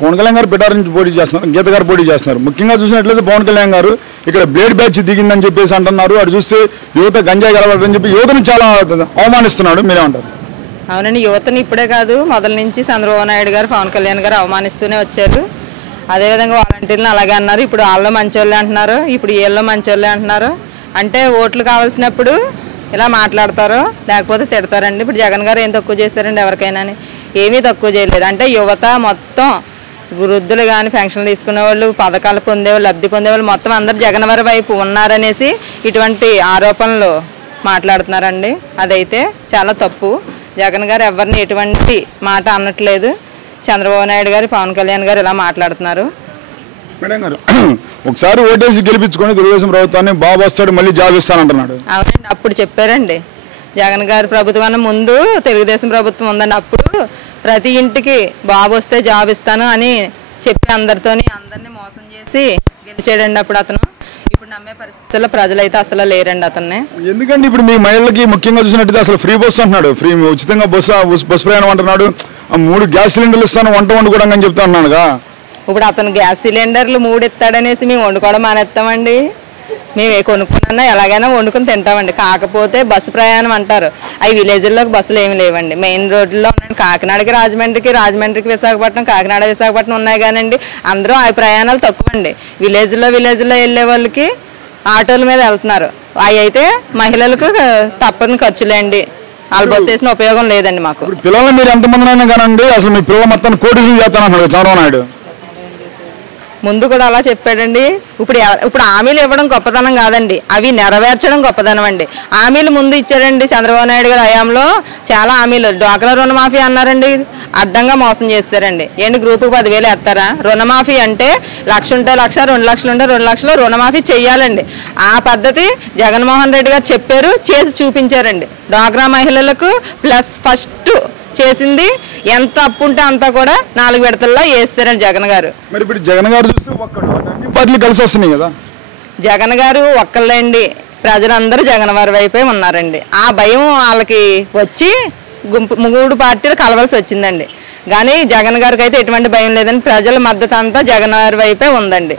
పవన్ కళ్యాణ్ గారు పిఠారం నుంచి పోటీ చేస్తున్నారు, గీత గారు పోటీ చేస్తున్నారు. ముఖ్యంగా చూసినట్లయితే పవన్ కళ్యాణ్ గారు ఇక్కడ బ్లేడ్ బ్యాచ్ దిగిందని చెప్పేసి అంటున్నారు. అటు చూస్తే యువత గంజాయి కలవాలని చెప్పి యువతను చాలా అవమానిస్తున్నాడు. మీరేమంటారు? అవునండి, యువతని ఇప్పుడే కాదు మొదల నుంచి చంద్రబాబు నాయుడు గారు పవన్ కళ్యాణ్ గారు అవమానిస్తూనే వచ్చారు. అదేవిధంగా వాలంటీర్లను అలాగే అన్నారు. ఇప్పుడు వాళ్ళు మంచోళ్ళే అంటున్నారు, ఇప్పుడు వీళ్ళు మంచోళ్ళే అంటున్నారు. అంటే ఓట్లు కావాల్సినప్పుడు ఇలా మాట్లాడతారు, లేకపోతే తిడతారండి. ఇప్పుడు జగన్ గారు ఏం తక్కువ చేస్తారండి ఎవరికైనా? ఏమీ తక్కువ చేయలేదు. అంటే యువత మొత్తం వృద్ధులు కానీ పెన్షన్లు తీసుకునే వాళ్ళు, పథకాలు పొందేవాళ్ళు, లబ్ధి పొందేవాళ్ళు మొత్తం అందరు జగన్ వారి వైపు ఉన్నారనేసి ఇటువంటి ఆరోపణలు మాట్లాడుతున్నారండి. అదైతే చాలా తప్పు. జగన్ గారు ఎవరిని ఎటువంటి మాట అనట్లేదు. చంద్రబాబు నాయుడు గారు పవన్ కళ్యాణ్ గారు ఇలా మాట్లాడుతున్నారు. మేడం గారు, ఒకసారి ఓటేసి గెలిపించుకొని తెలుగుదేశం ప్రభుత్వాన్ని బాబు వస్తాడు మళ్ళీ జాబ్ ఇస్తానంటున్నాడు. అవునండి, అప్పుడు చెప్పారండి. జగన్ గారి ప్రభుత్వం ముందు తెలుగుదేశం ప్రభుత్వం ఉందండి. అప్పుడు ప్రతి ఇంటికి బాబు వస్తే జాబ్ ఇస్తాను అని చెప్పి అందరిని మోసం చేసి గెలిచాడండి అప్పుడు అతను. ఇప్పుడు నమ్మే పరిస్థితుల్లో ప్రజలైతే అసలు లేరండి అతన్ని. ఎందుకంటే ఇప్పుడు మీ మహిళలకి ముఖ్యంగా చూసినట్టయితే అసలు ఫ్రీ బస్సు అంటున్నాడు, ఫ్రీ ఉచితంగా బస్సు ప్రయాణం అంటున్నాడు. 3 గ్యాస్ సిలిండర్లు ఇస్తాను, వంట వండుకోవడం అని చెప్తా అన్నాడుగా. ఇప్పుడు అతను గ్యాస్ సిలిండర్లు 3 ఇస్తాడనేసి మేము వండుకోవడం మానేస్తామండి. మేము కొనుక్కున్నా ఎలాగైనా వండుకొని తింటామండి. కాకపోతే బస్సు ప్రయాణం అంటారు, అవి విలేజ్ల్లోకి బస్సులు ఏమి లేవండి. మెయిన్ రోడ్లో ఉన్నాయండి. కాకినాడకి రాజమండ్రికి విశాఖపట్నం, కాకినాడ విశాఖపట్నం ఉన్నాయి కానండి. అందరూ ఆ ప్రయాణాలు తక్కువండి. విలేజ్లో వెళ్ళే వాళ్ళకి ఆటోల మీద వెళ్తున్నారు. అవి అయితే మహిళలకు తప్పని ఖర్చులేండి. వాళ్ళు బస్సు వేసిన ఉపయోగం లేదండి మాకు. పిల్లలు మీరు ఎంతమంది అయినా కానండి, అసలు మీ పిల్లలు మొత్తం కోటి చేస్తాను చంద్రబాబు నాయుడు ముందు కూడా అలా చెప్పాడండి. ఇప్పుడు హామీలు ఇవ్వడం గొప్పతనం కాదండి, అవి నెరవేర్చడం గొప్పతనం అండి. హామీలు ముందు ఇచ్చాడండి చంద్రబాబు నాయుడు గారు హయాంలో. చాలా హామీలు, డ్వాక్రా రుణమాఫీ అన్నారండి, అడ్డంగా మోసం చేస్తారండి. ఏంటి గ్రూపుకి 10,000 వేస్తారా? రుణమాఫీ అంటే 1,00,000 ఉంటే 1,00,000, 2,00,000 ఉంటే 2,00,000 రుణమాఫీ చెయ్యాలండి. ఆ పద్ధతి జగన్మోహన్ రెడ్డి గారు చెప్పారు, చేసి చూపించారండి. డ్వాక్రా మహిళలకు ప్లస్ ఫస్ట్ చేసింది ఎంత అప్పు ఉంటే అంతా కూడా 4 విడతల్లో వేస్తారండి జగన్ గారు. మరి ఇప్పుడు జగన్ గారు చూస్తే పార్టీలు కలిసి వస్తున్నాయి కదా. జగన్ గారు ఒక్కళ్ళండి, ప్రజలందరూ జగన్ వారి వైపే ఉన్నారండి. ఆ భయం వాళ్ళకి వచ్చి 3 పార్టీలు కలవలసి వచ్చిందండి. కానీ జగన్ గారికి అయితే ఎటువంటి భయం లేదండి. ప్రజల మద్దతు అంతా జగన్ వారి వైపే ఉందండి.